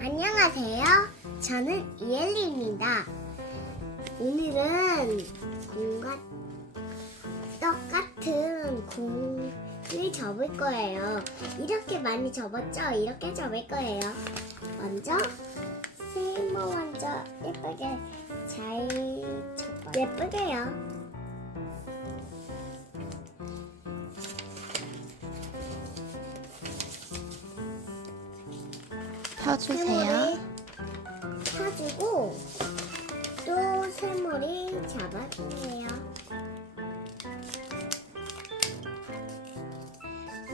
안녕하세요. 저는 이엘리입니다. 오늘은 공과 똑같은 공을 접을 거예요. 이렇게 많이 접었죠? 이렇게 접을 거예요. 먼저 세모 먼저 예쁘게 잘 접어 예쁘게요. 펴주세요. 펴주고 또 세모리 잡아주세요.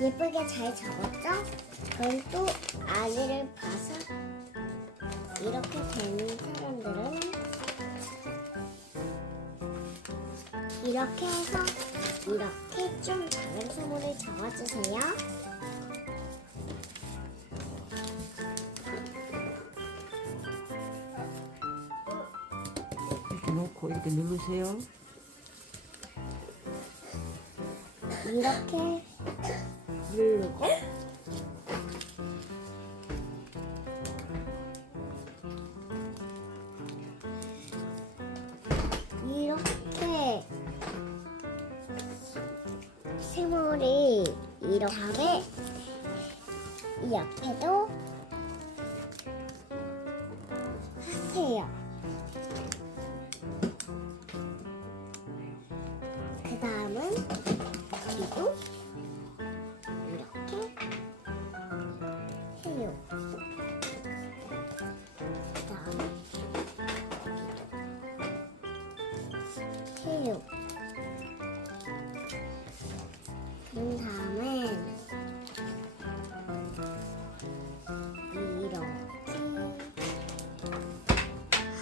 예쁘게 잘 접었죠? 그럼 또 아기를 봐서 이렇게 되는 사람들은 이렇게 해서 이렇게 좀 작은 세모를 접어주세요. 놓고 이렇게 누르세요. 이렇게 누르고 이렇게 세모리 이렇게 이 옆에도 하세요. 다음은 여기도 이렇게 해요. 그 다음에 해요. 그런 다음에 이렇게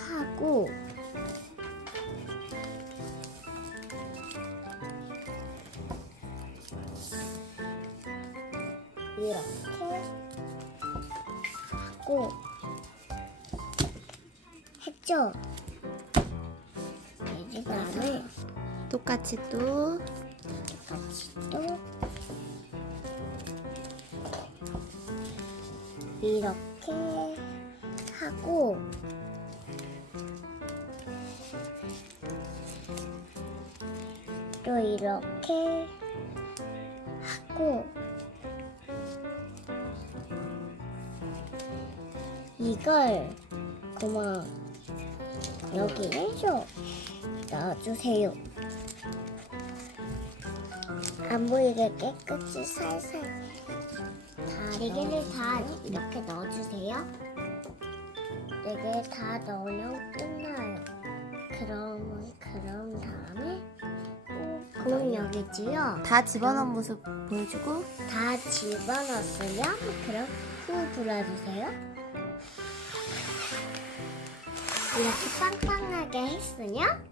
하고 이렇게 하고 했죠? 그 다음에 똑같이 또 같이 또 이렇게 하고 또 이렇게 하고 이걸 그만 여기에 좀 넣어주세요. 안 보이게 깨끗이 살살 네 개를 다 이렇게 넣어주세요. 네 개 다 넣으면 끝나요. 그럼 그럼 다음에 또 구멍 여기지요. 다 집어넣은 모습 보여주고 다 집어넣었으면 그럼 후 불어주세요. 이렇게 빵빵하게 했으면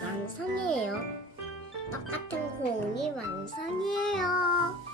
완성이에요. 똑같은 공이 완성이에요.